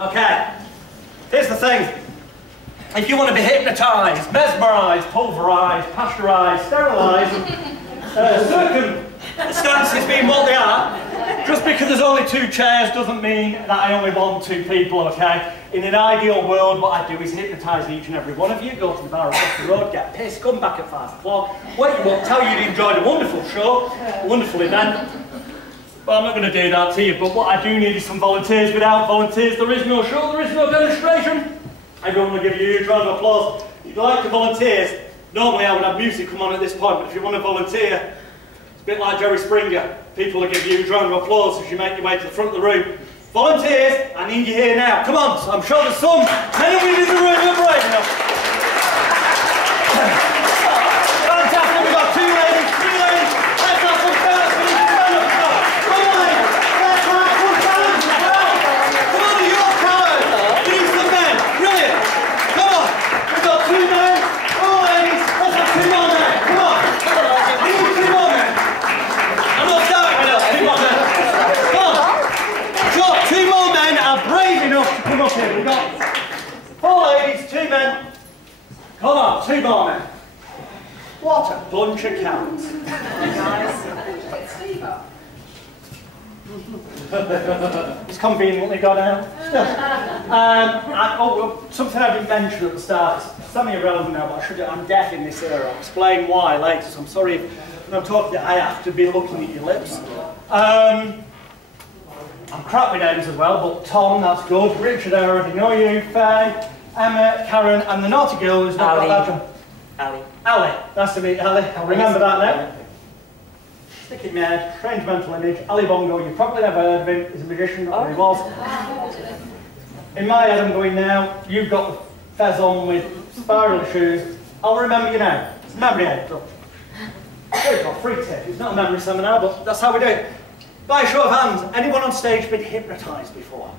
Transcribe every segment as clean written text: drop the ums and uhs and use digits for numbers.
Okay, here's the thing. If you want to be hypnotised, mesmerised, pulverised, pasteurised, sterilised, circumstances being what they are, just because there's only 2 chairs doesn't mean that I only want 2 people, okay? In an ideal world, what I do is hypnotise each and every one of you, go to the bar across the road, get pissed, come back at 5 o'clock, wake you up, tell you you enjoyed a wonderful show, a wonderful event. But I'm not going to do that to you, but what I do need is some volunteers. Without volunteers, there is no show, there is no demonstration. Everyone will give you a huge round of applause. If you'd like to volunteer, normally I would have music come on at this point, but if you want to volunteer, it's a bit like Jerry Springer. People will give you a huge round of applause as you make your way to the front of the room. Volunteers, I need you here now. Come on, I'm sure there's some men and women in the room who are brave enough. Fantastic, we've got 2 ladies, 3 ladies. Let's have some fellas. We need to stand up. Come on, ladies. Let's have some fellas. Come on, you're cowards. We need some men. Brilliant. Come on. We've got 2 men, 4 ladies. Let's have 2 more men. Come on. We need 2 more men. I'm not starting with us. 2 more men. Come on. Sure, 2 more men are brave enough to come up here. We've got 4 ladies, 2 men. Come on, 2 more men. What a bunch of cowards. It's conveniently got out. Something I didn't mention at the start. It's semi-irrelevant now, but I'm deaf in this era. I'll explain why later, so I'm sorry if when I'm talking I have to be looking at your lips. I'm crap with names as well, but Tom, that's good. Richard, I already know you. Faye, Emma, Karen, and the naughty girl who's not got that job. Ali. Ali. Nice to meet you, Ali. I'll remember that now. Stick in my head, strange mental image. Ali Bongo, you've probably never heard of him. He's a magician, or he was. In my head, I'm going now. You've got the fez on with spiral shoes. I'll remember you now. It's a memory aid. There you go, free tip. It's not a memory seminar, but that's how we do it. By a show of hands, anyone on stage been hypnotised before?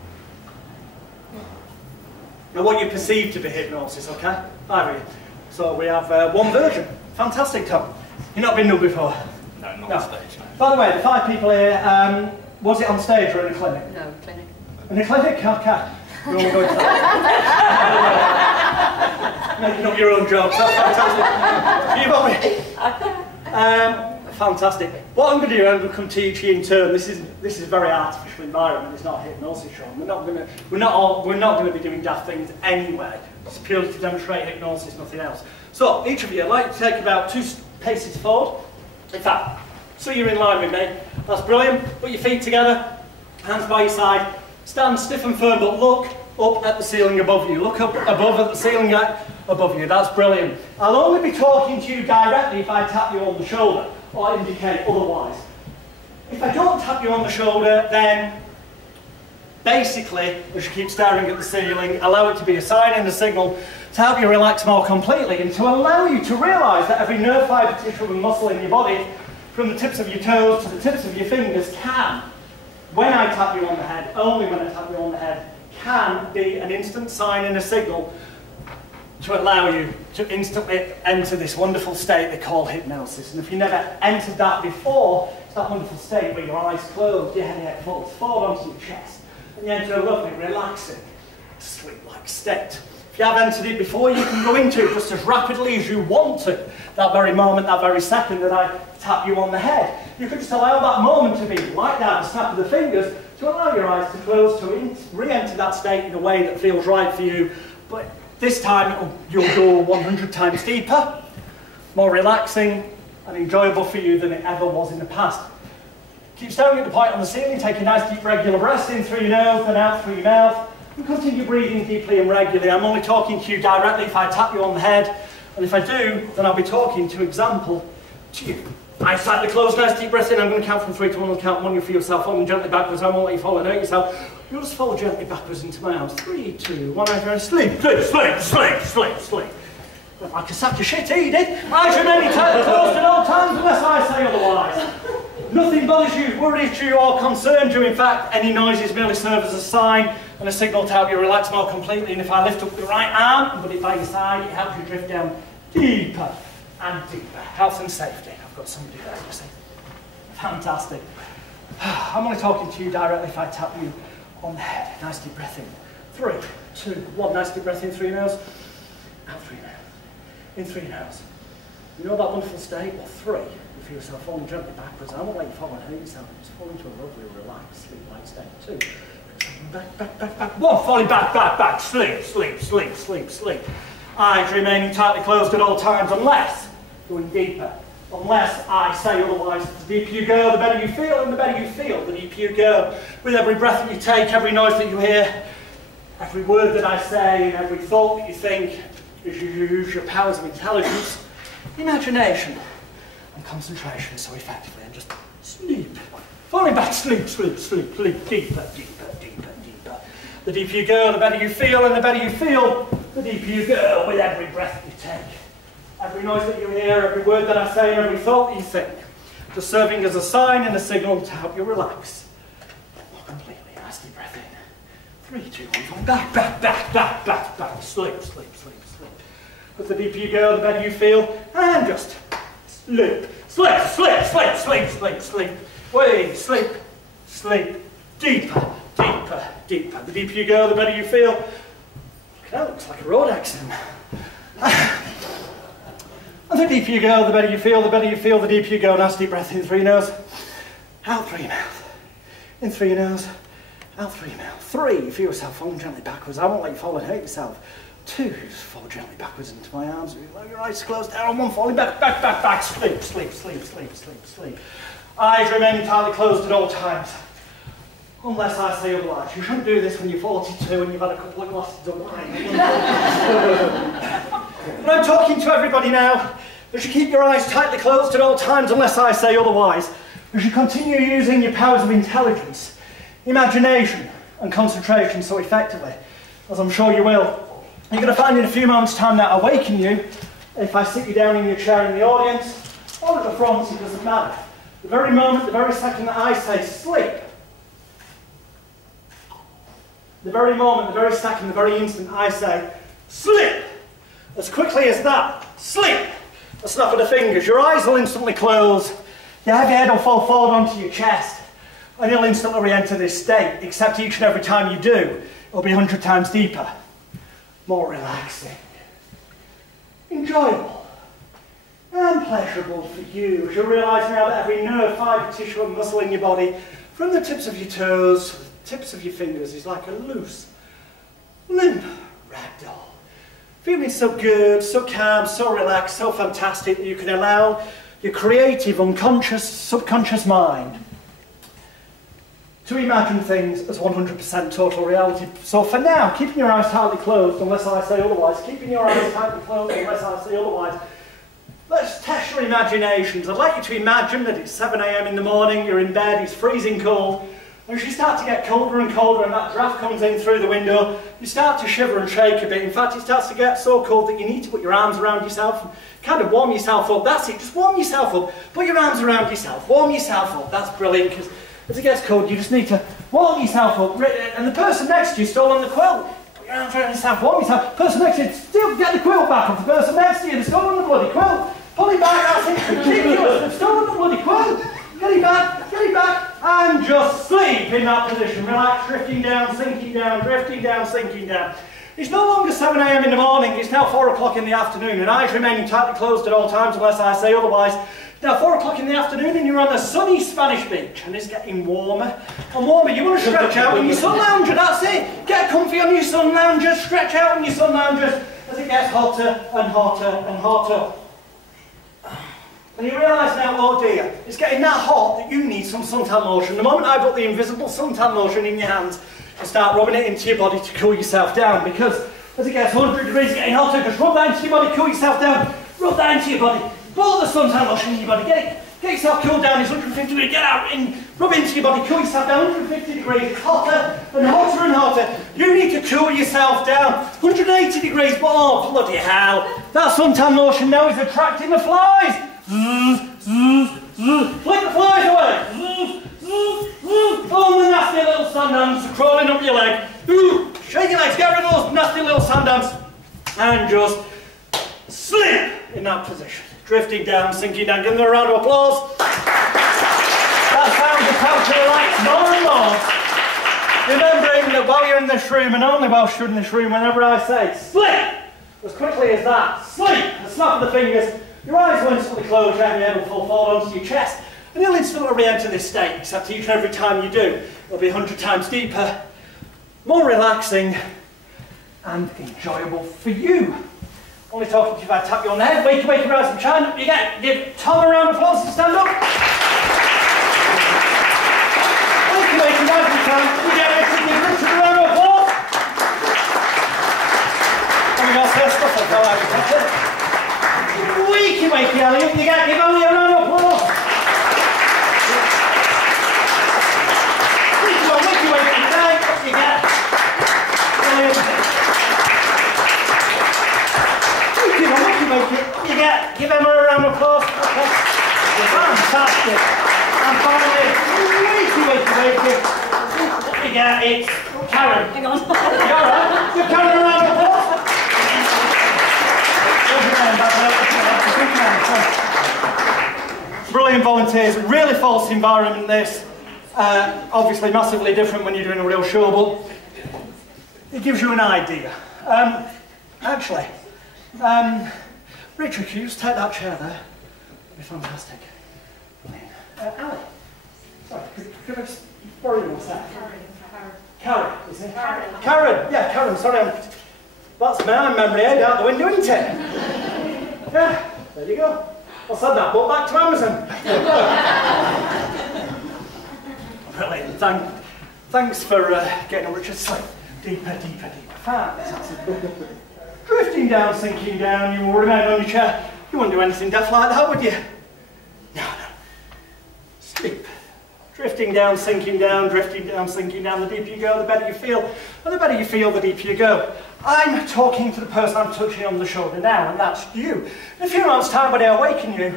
Now what you perceive to be hypnosis, okay? 5 of you. So we have 1 version. Fantastic, Tom. You've not been done before? No, not on stage. No. By the way, the 5 people here, was it on stage or in a clinic? No, clinic. In a clinic? Okay. We're all going to that. Making up your own jokes, that's fantastic. You got me. Fantastic. What I'm going to do, I'm going to come teach you in turn. This is a very artificial environment. It's not a hypnosis show. We're not going to be doing daft things anyway. It's purely to demonstrate hypnosis, nothing else. So each of you, I'd like to take about 2 paces forward. In fact, so you're in line with me. That's brilliant. Put your feet together, hands by your side. Stand stiff and firm, but look up at the ceiling above you. Look up above at the ceiling above you. That's brilliant. I'll only be talking to you directly if I tap you on the shoulder or indicate otherwise. If I don't tap you on the shoulder, then basically, as you keep staring at the ceiling, allow it to be a sign and a signal to help you relax more completely and to allow you to realise that every nerve fibre, tissue and muscle in your body, from the tips of your toes to the tips of your fingers, can, when I tap you on the head, only when I tap you on the head, can be an instant sign and a signal to allow you to instantly enter this wonderful state they call hypnosis. And if you never entered that before, it's that wonderful state where your eyes closed, your head falls forward onto your chest, and you enter a lovely, relaxing, sleep-like state. If you have entered it before, you can go into it just as rapidly as you want to. That very moment, that very second that I tap you on the head. You could just allow that moment to be like that, the snap of the fingers, to allow your eyes to close, to re-enter that state in a way that feels right for you. But this time, you'll go 100 times deeper, more relaxing and enjoyable for you than it ever was in the past. Keep staring at the point on the ceiling, take a nice deep regular breath in through your nose, then out through your mouth, and continue breathing deeply and regularly. I'm only talking to you directly if I tap you on the head, and if I do, then I'll be talking to example to you. Eyes slightly closed, nice deep breath in. I'm going to count from 3 to 1. I'll count 1, you'll feel yourself falling gently backwards. I won't let you fall and hurt yourself. You'll just fall gently backwards into my arms. 3, 2, 1, I'm going to sleep, sleep, sleep, sleep, sleep, sleep. Like a sack of shit, he did. Eyes remain tight closed at all times unless I say otherwise. Nothing bothers you, worries you, or concerns you. In fact, any noises merely serve as a sign and a signal to help you relax more completely. And if I lift up the right arm and put it by your side, it helps you drift down deeper and deeper. Health and safety. I've got somebody there, you see. Fantastic. I'm only talking to you directly if I tap you on the head. Nice deep breath in. 3, 2, 1. Nice deep breath in through your nose. Out through your nose. In through your nose. You know that wonderful state? Well, 3. You feel yourself falling gently backwards. I won't let you fall and hurt yourself. Just fall into a lovely, relaxed, sleep-like state. 2. Back, back, back, back. 1. Falling back, back, back. Sleep, sleep, sleep, sleep, sleep. Eyes remaining tightly closed at all times, unless going deeper. Unless I say otherwise. The deeper you go, the better you feel, and the better you feel, the deeper you go. With every breath that you take, every noise that you hear, every word that I say, and every thought that you think, as you use your powers of intelligence, imagination, and concentration so effectively, and just sleep. Falling back, sleep, sleep, sleep, sleep, deeper, deeper, deeper, deeper. The deeper you go, the better you feel, and the better you feel, the deeper you go with every breath that you take. Every noise that you hear, every word that I say, and every thought that you think, just serving as a sign and a signal to help you relax more completely. Nice deep breath in. 3, 2, 1, going back, back, back, back, back, back. Sleep, sleep, sleep, sleep. But the deeper you go, the better you feel, and just sleep. Sleep, sleep, sleep, sleep, sleep, sleep. Wait, sleep, sleep. Deeper, deeper, deeper. The deeper you go, the better you feel. That looks like a road accident. And the deeper you go, the better you feel, the better you feel, the deeper you go. Nice deep breath in through your nose, out through your mouth. In through your nose, out through your mouth. 3, you feel yourself falling gently backwards. I won't let you fall and hurt yourself. 2, just fall gently backwards into my arms. Allow your eyes closed down. 1, falling back, back, back, back. Sleep, sleep, sleep, sleep, sleep, sleep. Eyes remaining tightly closed at all times. Unless I say otherwise. You shouldn't do this when you're 42 and you've had a couple of glasses of wine. But I'm talking to everybody now. As you keep your eyes tightly closed at all times, unless I say otherwise. As you continue using your powers of intelligence, imagination, and concentration so effectively, as I'm sure you will, you're going to find in a few moments' time that I awaken you. If I sit you down in your chair in the audience, or at the front, it doesn't matter. The very moment, the very second that I say sleep, the very moment, the very second, the very instant I say sleep, as quickly as that, sleep, a snap of the fingers, your eyes will instantly close, your heavy head will fall forward onto your chest, and you'll instantly re-enter this state, except each and every time you do, it'll be 100 times deeper, more relaxing, enjoyable, and pleasurable for you, as you realise now that every nerve, fibre, tissue and muscle in your body, from the tips of your toes to the tips of your fingers, is like a loose, limp ragdoll. Feeling so good, so calm, so relaxed, so fantastic that you can allow your creative, unconscious, subconscious mind to imagine things as 100% total reality. So for now, keeping your eyes tightly closed, unless I say otherwise, keeping your eyes tightly closed, unless I say otherwise, let's test your imaginations. I'd like you to imagine that it's 7 AM in the morning, you're in bed, it's freezing cold, and as you start to get colder and colder and that draft comes in through the window, you start to shiver and shake a bit. In fact, it starts to get so cold that you need to put your arms around yourself and kind of warm yourself up. That's it, just warm yourself up. Put your arms around yourself, warm yourself up. That's brilliant, because as it gets cold, you just need to warm yourself up. And the person next to you still on the quilt, put your arms around yourself, warm yourself. The person next to you, still get the quilt back off. The person next to you, they're still on the bloody quilt. Pull it back, that's it, ridiculous. They're still on the bloody quilt. Get it back, and just sleep in that position. Relax, drifting down, sinking down, drifting down, sinking down. It's no longer 7 AM in the morning, it's now 4 o'clock in the afternoon, and eyes remaining tightly closed at all times unless I say otherwise. It's now 4 o'clock in the afternoon and you're on a sunny Spanish beach, and it's getting warmer and warmer. You want to stretch out in your sun lounger, that's it. Get comfy on your sun loungers, stretch out in your sun loungers as it gets hotter and hotter and hotter. And you realise now, oh dear, it's getting that hot that you need some suntan lotion. The moment I put the invisible suntan lotion in your hands, you start rubbing it into your body to cool yourself down, because as it gets 100 degrees, getting hotter, just rub that into your body, cool yourself down, rub that into your body, pour the suntan lotion in your body, get yourself cooled down, it's 150 degrees, get out, rub into your body, cool yourself down, 150 degrees, it's hotter and hotter and hotter. You need to cool yourself down, 180 degrees, but oh bloody hell, that suntan lotion now is attracting the flies. Flick the flies away. Oh, the nasty little sandans are crawling up your leg. Shake your legs, get rid of those nasty little sandans, and just sleep in that position. Drifting down, sinking down. Give them a round of applause. That sounds is how to relax more and more Remembering that while you're in this room, and only whilst you're in this room, whenever I say sleep, as quickly as that, sleep, a snap of the fingers, your eyes will instantly close, your head will fall onto your chest, and you'll instantly re-enter this state, except each and every time you do, it'll be 100 times deeper, more relaxing, and enjoyable for you. Only talking to you if I tap you on the head, wake, rise and shine. You get, give Tom a round of applause to stand up. Wake, rise and shine. You get it, give Richard a round of applause. And we got first stuff like that, that's it. Wakey, Elliot, you get, give Elliot a round of applause. Wakey, tonight, you get. You get, give Emma a round of applause. Okay. Fantastic. And finally, wakey. What you get, it's Karen. Hang on. You alright? Give Karen a round of applause. Brilliant volunteers, really false environment this. Obviously massively different when you're doing a real show, but it gives you an idea. Actually, Richard, can you just take that chair there? That'd be fantastic. Ali, sorry, could I just borrow you a sec? Karen, isn't it? Karen, yeah, Karen, sorry, that's my memory aid out the window, isn't it? Yeah, there you go. I said that, but back to Amazon. Brilliant, thanks for getting on Richard's sleep. Deeper. Fantastic. Drifting down, sinking down, you will remain on your chair. You wouldn't do anything daft like that, would you? No. Sleep. Drifting down, sinking down, the deeper you go, the better you feel. And the better you feel, the deeper you go. I'm talking to the person I'm touching on the shoulder now, and that's you. In a few months' time, when I awaken you,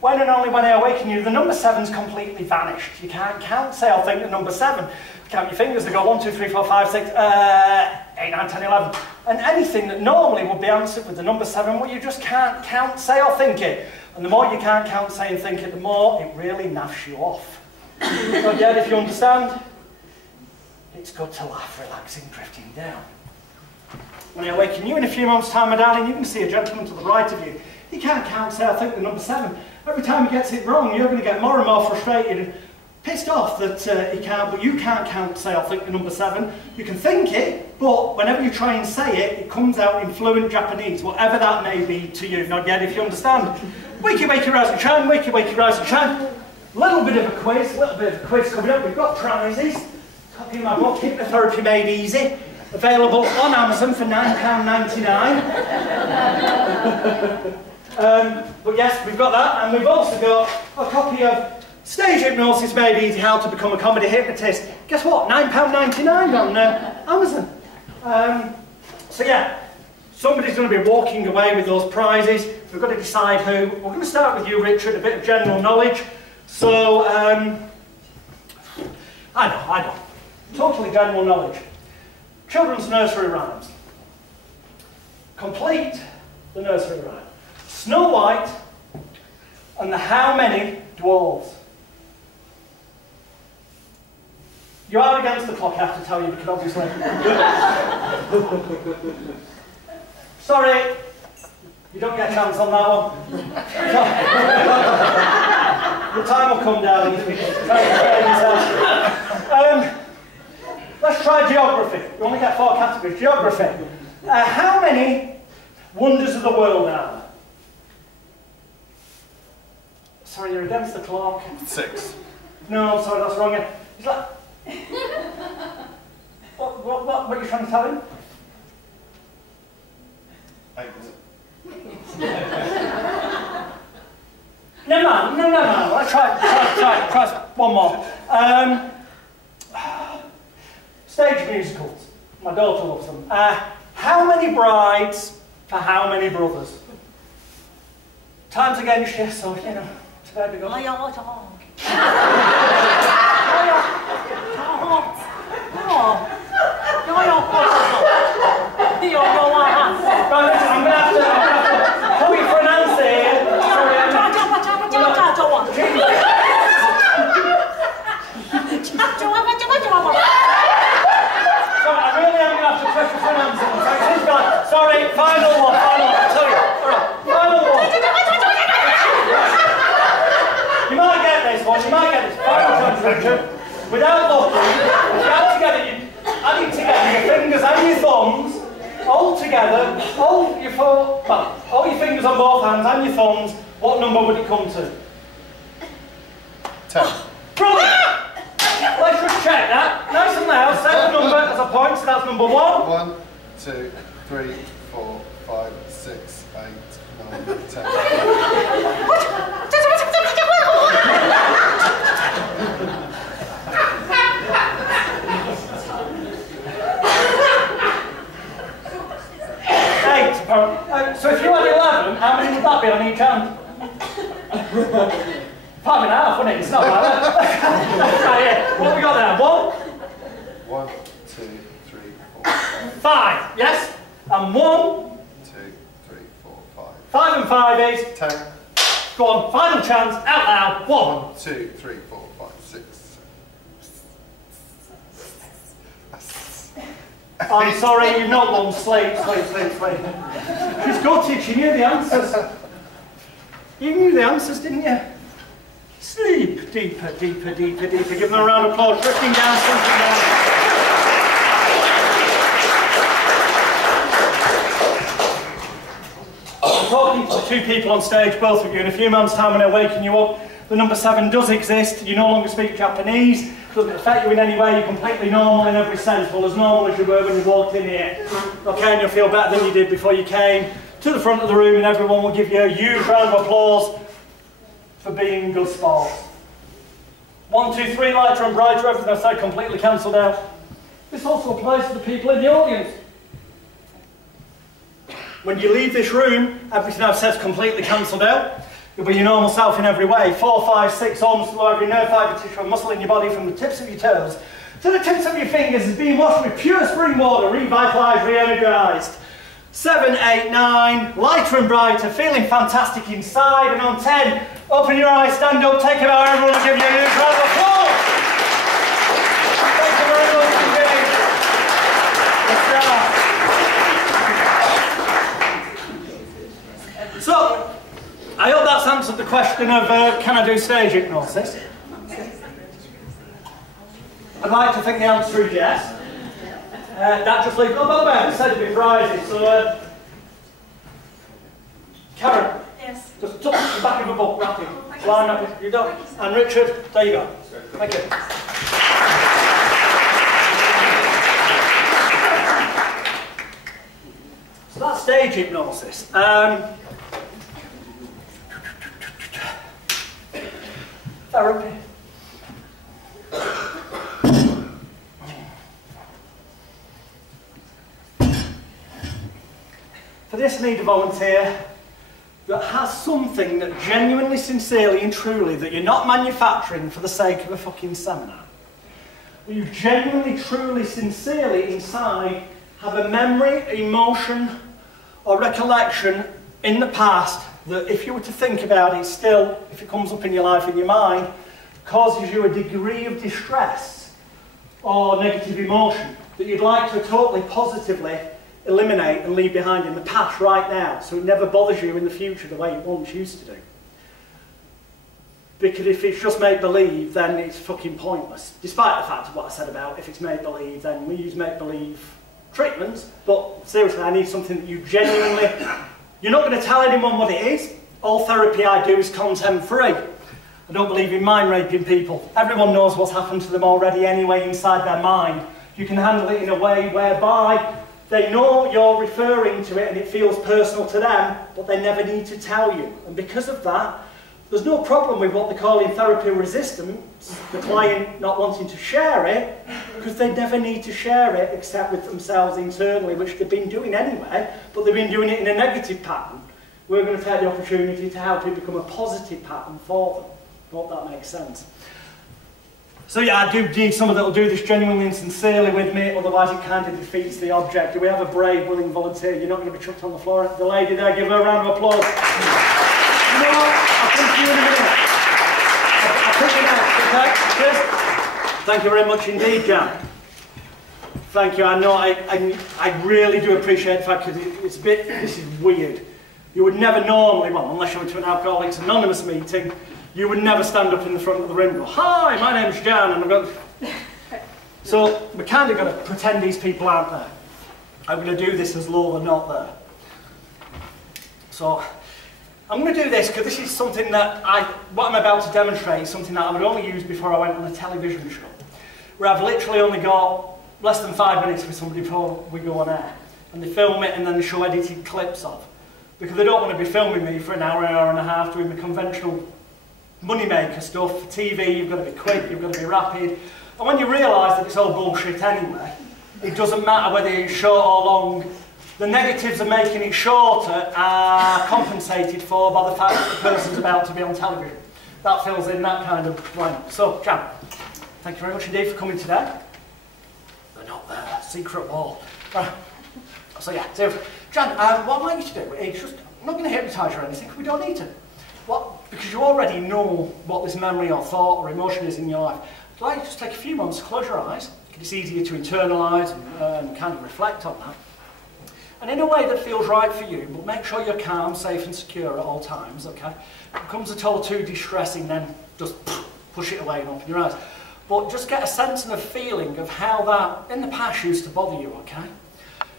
when and only when I awaken you, the number 7's completely vanished. You can't count, say, I'll think the number 7. Count your fingers, they go 1, 2, 3, 4, 5, 6, 8, 9, 10, 11. And anything that normally would be answered with the number 7, well, you just can't count, say, or think it. And the more you can't count, say, and think it, the more it really naffs you off. So, yeah, if you understand, it's good to laugh, relaxing, drifting down. When I awaken you in a few months' time, my darling, you can see a gentleman to the right of you. He can't count, say, or think the number 7. Every time he gets it wrong, you're going to get more and more frustrated and pissed off that he can't, but you can't count, say, I think the number 7. You can think it, but whenever you try and say it, it comes out in fluent Japanese, whatever that may be to you. Not yet, if you understand. Wakey, rise and shine, wakey, rise and shine. Little bit of a quiz coming up. We've got prizes. Copy of my book, Hypnotherapy Made Easy. Available on Amazon for £9.99. But yes, we've got that, and we've also got a copy of Stage Hypnosis Made Easy, How to Become a Comedy Hypnotist. Guess what? £9.99 on Amazon. So yeah, somebody's going to be walking away with those prizes. We've got to decide who. We're going to start with you, Richard, a bit of general knowledge. So, I know. Totally general knowledge. Children's nursery rhymes. Complete the nursery rhyme. Snow White and the How Many Dwarves. You are against the clock, I have to tell you, because obviously... Sorry, you don't get a chance on that one. The time will come down. Let's try geography. We only get 4 categories. Geography. How many wonders of the world are there? Sorry, you're against the clock. 6. No, I'm sorry, that's wrong. He's like... What are you trying to tell him? 8. No. Let's try one more. Stage musicals. My daughter loves them. How many brides for how many brothers? Time's against you, so, you know, today we go. Right, I'm going to have to call you for an answer here. Richard. Without looking, add together your fingers and your thumbs, all together, all your fingers on both hands and your thumbs, what number would it come to? 10. Brilliant! Let's just check that. Nice and loud, say the number as a point, so that's number 1. 1, 2, 3, 4, 5, 6, 8, 9, 10. So if you had 11, how many would that be on each hand? 5.5, wouldn't it? It's not bad. Right, yeah. What have we got there? 1? 1, 2, 3, 4, 5. 5, yes? And 1? 2, 3, 4, 5. 5 and 5 is? 10. Go on, final chance, out loud. 1. 2, 3, 4, 5, 6. I'm sorry, you've not won. Sleep. She's gutted, she knew the answers. You knew the answers, didn't you? Sleep. Deeper. Give them a round of applause. Drifting down, sinking down. I'm talking to the 2 people on stage, both of you. In a few months' time when I waken you up, the number 7 does exist. You no longer speak Japanese. Doesn't affect you in any way. You're completely normal in every sense. Well, as normal as you were when you walked in here. Okay, and you'll feel better than you did before you came to the front of the room, and everyone will give you a huge round of applause for being good sports. 1, 2, 3, lighter and brighter. Everything I said completely cancelled out. This also applies to the people in the audience. When you leave this room, everything I've said is completely cancelled out. You'll be your normal self in every way. 4, 5, 6 almost below every nerve fibre, tissue and muscle in your body, from the tips of your toes to the tips of your fingers, is being washed with pure spring water, revitalised, re-energised. 7, 8, 9, lighter and brighter, feeling fantastic inside. And on 10, open your eyes, stand up, take it out, everyone will give you a huge round of applause. Thank you very much indeed. So, I hope that's answered the question of can I do stage hypnosis? I'd like to think the answer is yes. That just leaves, oh by the way, I said it'd be Friday, so Karen, yes. Just touch the back of a book, rapid, line up, you're done. And Richard, there you go. Thank you. So that's stage hypnosis. Therapy. For this, I need a volunteer that has something that genuinely, sincerely and truly, that you're not manufacturing for the sake of a fucking seminar. But you genuinely, truly, sincerely inside have a memory, emotion or recollection in the past that if you were to think about it still, if it comes up in your life, in your mind, causes you a degree of distress or negative emotion that you'd like to totally positively eliminate and leave behind in the past right now, so it never bothers you in the future the way it once used to do. Because if it's just make-believe, then it's fucking pointless. Despite the fact of what I said about if it's make-believe, then we use make-believe treatments, but seriously, I need something that you genuinely... You're not going to tell anyone what it is. All therapy I do is content-free. I don't believe in mind-raping people. Everyone knows what's happened to them already anyway inside their mind. You can handle it in a way whereby they know you're referring to it and it feels personal to them, but they never need to tell you. And because of that, there's no problem with what they call in therapy resistance, the client not wanting to share it, because they never need to share it except with themselves internally, which they've been doing anyway, but they've been doing it in a negative pattern. We're going to take the opportunity to help it become a positive pattern for them. I hope that makes sense. So yeah, I do need someone that will do this genuinely and sincerely with me, otherwise it kind of defeats the object. Do we have a brave, willing volunteer? You're not going to be chucked on the floor. The lady there, give her a round of applause. You know what? I'll come to you in a minute. I'll put you next, okay? Cheers. Thank you very much indeed, Jan. Thank you. I know I really do appreciate the fact that it's a bit, this is weird. You would never normally, well, unless you went to an Alcoholics Anonymous meeting, You would never stand up in the front of the room and go, "Hi, my name's Jan," and I've got... So we're kind of going to pretend these people aren't there. I'm going to do this as though they're not there. So I'm going to do this because this is something that what I'm about to demonstrate is something that I would only use before I went on a television show, where I've literally only got less than 5 minutes with somebody before we go on air. And they film it and then they show edited clips of. Because they don't want to be filming me for an hour and a half doing the conventional moneymaker stuff. For TV, you've got to be quick, you've got to be rapid. And when you realise that it's all bullshit anyway, it doesn't matter whether it's short or long. The negatives of making it shorter are compensated for by the fact that the person's about to be on television. That fills in that kind of blank. So, Jan, thank you very much indeed for coming today. They're not there. Secret wall. Right. So yeah, so Jan, what I'd like you to do is just, I'm not going to hypnotise you or anything, we don't need to. Because you already know what this memory or thought or emotion is in your life. I'd like you to just take a few moments, close your eyes, it's easier to internalise and kind of reflect on that. And in a way that feels right for you, but make sure you're calm, safe and secure at all times, okay? If it becomes at all too distressing, then just push it away and open your eyes. But just get a sense and a feeling of how that, in the past, used to bother you, okay?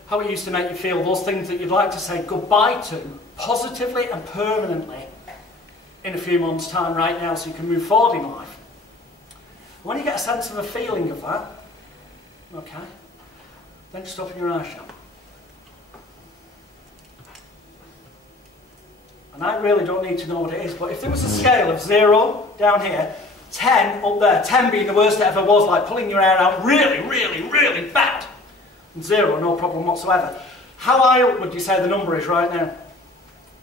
How it used to make you feel, those things that you'd like to say goodbye to, positively and permanently, in a few months' time right now, so you can move forward in life. When you get a sense of a feeling of that, okay, then just open your eyes, Sean. And I really don't need to know what it is, but if there was a scale of 0 down here, 10 up there, 10 being the worst it ever was, like pulling your hair out really, really, really bad, and 0, no problem whatsoever. How high up would you say the number is right now?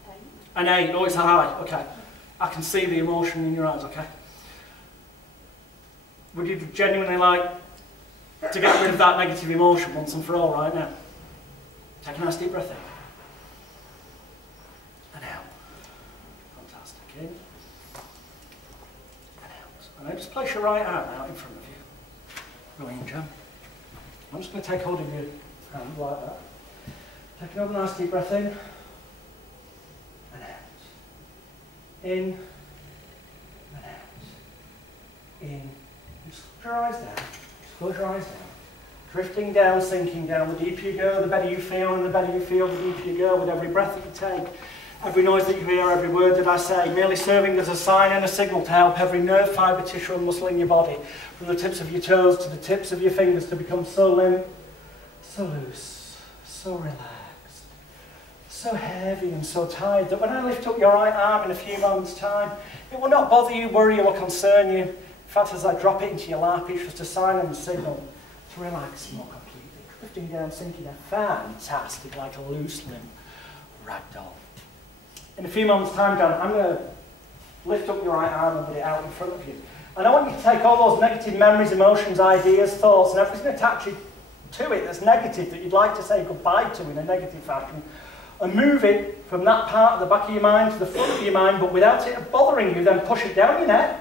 8. An 8, oh, it's high, okay. I can see the emotion in your eyes, okay. Would you genuinely like to get rid of that negative emotion once and for all right now? Take a nice deep breath in. And out. Fantastic. In. And out. And now just place your right arm out in front of you. Brilliant, Jan. I'm just going to take hold of your hand like that. Take another nice deep breath in. And out. In. And out. In. Just close your eyes down. Just close your eyes down. Drifting down, sinking down. The deeper you go, the better you feel, and the better you feel, the deeper you go with every breath that you take. Every noise that you hear, every word that I say, merely serving as a sign and a signal to help every nerve, fibre, tissue and muscle in your body, from the tips of your toes to the tips of your fingers, to become so limp, so loose, so relaxed, so heavy and so tired that when I lift up your right arm in a few moments' time, it will not bother you, worry you or concern you. In fact, as I drop it into your lap, it's just a sign and a signal to relax more completely. Drifting down, sinking down, fantastic, like a loose limb ragdoll. In a few moments' time, Dan, I'm going to lift up your right arm and put it out in front of you. And I want you to take all those negative memories, emotions, ideas, thoughts, and everything attached to it that's negative, that you'd like to say goodbye to in a negative fashion, and move it from that part of the back of your mind to the front of your mind, but without it bothering you. Then push it down your neck,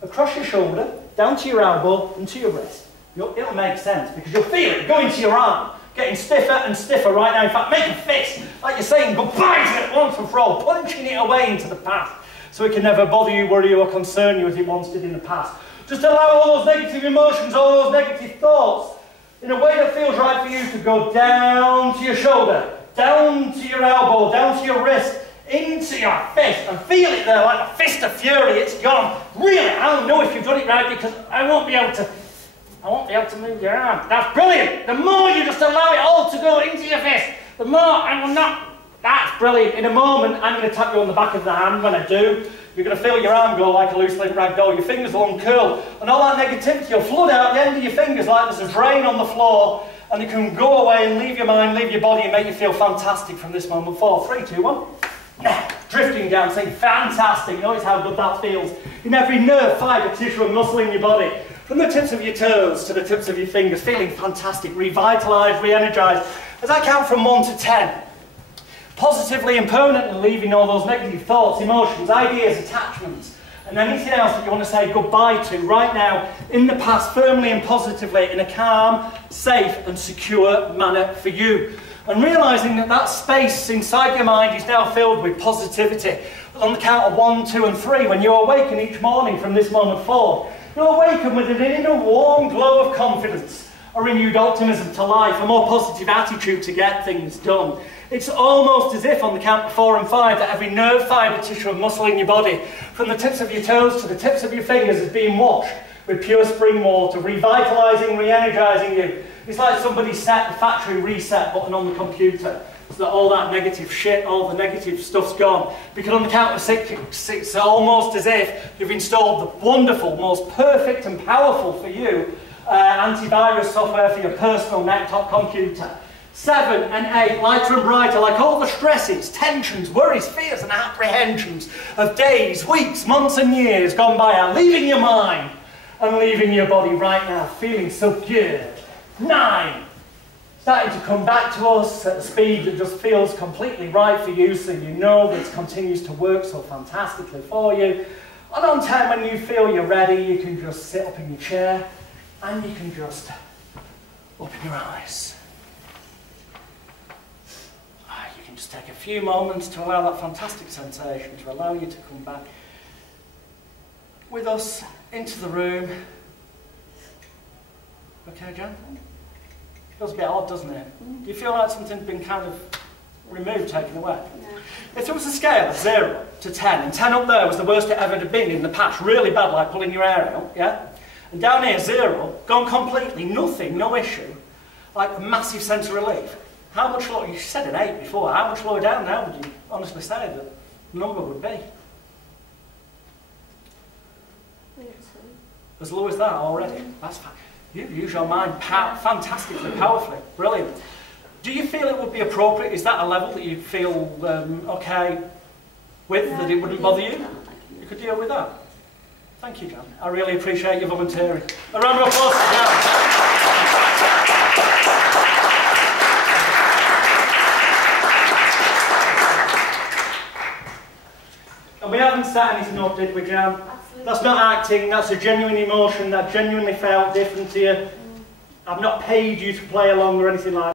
across your shoulder, down to your elbow, and to your wrist. It'll make sense, because you'll feel it going to your arm, getting stiffer and stiffer right now. In fact, make a fist, like you're saying goodbye to it once and for all, punching it away into the past, so it can never bother you, worry you, or concern you as it once did in the past. Just allow all those negative emotions, all those negative thoughts, in a way that feels right for you, to go down to your shoulder, down to your elbow, down to your wrist, into your fist, and feel it there like a fist of fury. It's gone. Really, I don't know if you've done it right, because I won't be able to move your arm. That's brilliant. The more you just allow it all to go into your fist, the more I will not. That's brilliant. In a moment, I'm going to tap you on the back of the hand. When I do, you're going to feel your arm go like a loose limp rag doll. Your fingers will uncurl, and all that negativity will flood out the end of your fingers like there's a drain on the floor, and it can go away and leave your mind, leave your body, and make you feel fantastic from this moment forward. 3, 2, 1. Now, drifting down, saying fantastic. Notice how good that feels in every nerve, fibre, tissue and muscle in your body. From the tips of your toes to the tips of your fingers, feeling fantastic, revitalised, re-energised. As I count from 1 to 10, positively and permanently leaving all those negative thoughts, emotions, ideas, attachments, and anything else that you want to say goodbye to right now in the past, firmly and positively, in a calm, safe and secure manner for you. And realising that that space inside your mind is now filled with positivity, On the count of 1, 2, and 3, when you awaken each morning from this moment forward, you'll awaken with an inner warm glow of confidence, a renewed optimism to life, a more positive attitude to get things done. It's almost as if on the count of 4 and 5 that every nerve, fibre, tissue and muscle in your body, from the tips of your toes to the tips of your fingers, is being washed with pure spring water, revitalising, re-energising you. It's like somebody set the factory reset button on the computer, so that all that negative shit, all the negative stuff's gone. Because on the count of 6, it's almost as if you've installed the wonderful, most perfect and powerful for you antivirus software for your personal desktop computer. 7 and 8, lighter and brighter, like all the stresses, tensions, worries, fears and apprehensions of days, weeks, months and years gone by are leaving your mind and leaving your body right now, feeling so good. 9, starting to come back to us at a speed that just feels completely right for you, so you know that it continues to work so fantastically for you. And on 10, when you feel you're ready, you can just sit up in your chair and you can just open your eyes. You can just take a few moments to allow that fantastic sensation to allow you to come back with us into the room. Okay, Jan? Feels a bit odd, doesn't it? Do you feel like something's been kind of removed, taken away? No. If there was a scale of 0 to 10, and 10 up there was the worst it ever had been in the past, really bad, like pulling your hair out, yeah? And down here, 0, gone completely, nothing, no issue, like a massive sense of relief. How much lower, you said an 8 before, how much lower down now would you honestly say that the number would be? As low as that already? That's fine. You've used your mind fantastically, powerfully, brilliant. Do you feel it would be appropriate? Is that a level that you feel okay with, that it wouldn't bother you? You could deal with that? Thank you, Jan. I really appreciate you volunteering. A round of applause for Jan. And we haven't set anything up, did we, Jan? Absolutely. That's not acting, that's a genuine emotion that genuinely felt different to you. I've not paid you to play along or anything like that.